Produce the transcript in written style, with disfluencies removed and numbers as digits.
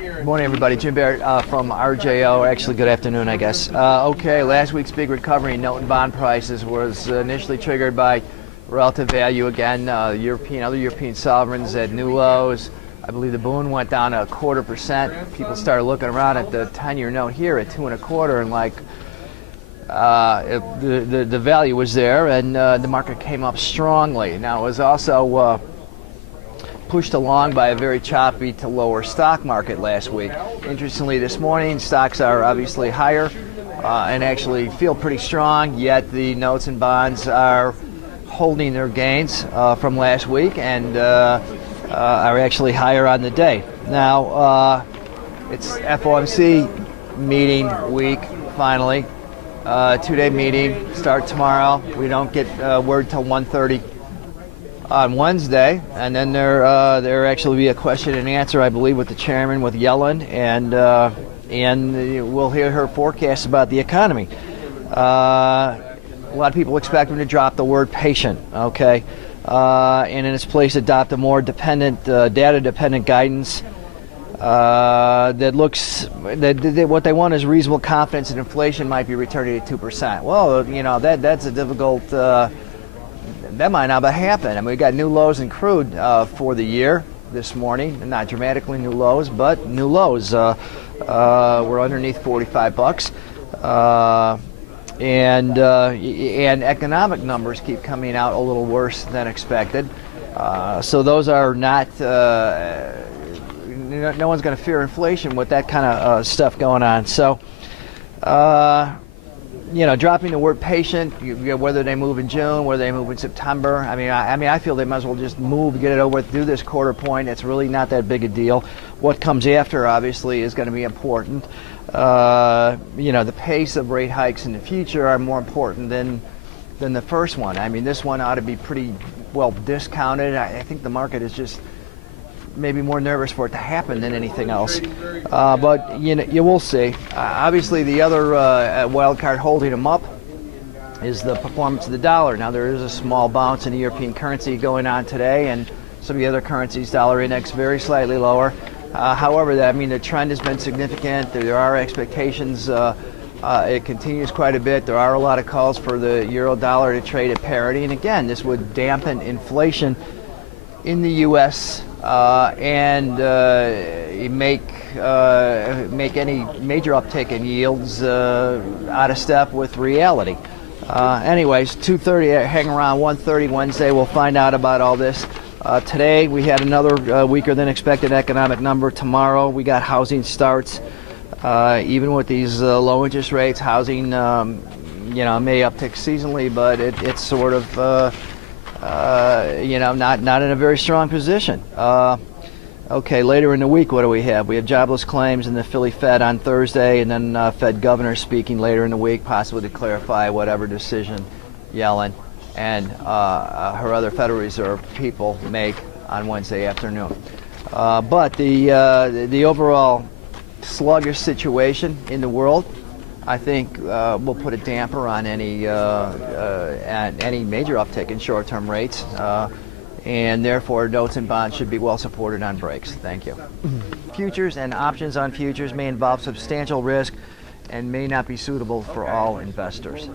Good morning, everybody. Jim Barrett from RJO. Actually, good afternoon, I guess. Okay, last week's big recovery in note and bond prices was initially triggered by relative value again. Other European sovereigns at new lows. I believe the Bund went down 0.25%. People started looking around at the 10-year note here at 2.25, and the value was there, and the market came up strongly. Now, it was also pushed along by a very choppy to lower stock market last week. Interestingly, this morning stocks are obviously higher and actually feel pretty strong, yet the notes and bonds are holding their gains from last week and are actually higher on the day. Now, it's FOMC meeting week finally. Two-day meeting, start tomorrow. We don't get word till 1:30 on Wednesday, and then there actually be a question and answer, I believe, with the chairman, with Yellen, and we'll hear her forecast about the economy. A lot of people expect him to drop the word patient, okay, and in its place adopt a more data-dependent guidance that looks that what they want is reasonable confidence that inflation might be returning to 2%. Well, you know, that's a difficult. That might not happen. I mean, we got new lows in crude for the year this morning. Not dramatically new lows, but new lows. We're underneath $45, and economic numbers keep coming out a little worse than expected. So those are not. No one's going to fear inflation with that kind of stuff going on. So. You know, dropping the word patient, whether they move in June, whether they move in September. I mean, I feel they might as well just move, get it over with, do this quarter point. It's really not that big a deal. What comes after, obviously, is going to be important. You know, the pace of rate hikes in the future are more important than the first one. I mean, this one ought to be pretty well discounted. I think the market is just maybe more nervous for it to happen than anything else, but you know, you will see. Obviously, the other wild card holding them up is the performance of the dollar. Now, there is a small bounce in the European currency going on today, and some of the other currencies, dollar index, very slightly lower. However, the trend has been significant. There are expectations. It continues quite a bit. There are a lot of calls for the euro dollar to trade at parity, and again, this would dampen inflation in the U.S. And make any major uptick in yields out of step with reality. Anyways, 2:30, hang around 1:30 Wednesday. We'll find out about all this. Today we had another weaker than expected economic number. Tomorrow we got housing starts. Even with these low interest rates, housing you know, may uptick seasonally, but it's sort of you know, not in a very strong position. Okay, later in the week, what do we have? We have jobless claims in the Philly Fed on Thursday, and then Fed governor speaking later in the week, possibly to clarify whatever decision Yellen and her other Federal Reserve people make on Wednesday afternoon. But the overall sluggish situation in the world, I think, will put a damper on any major uptick in short-term rates, and therefore notes and bonds should be well supported on breaks. Thank you. Futures and options on futures may involve substantial risk and may not be suitable for all investors.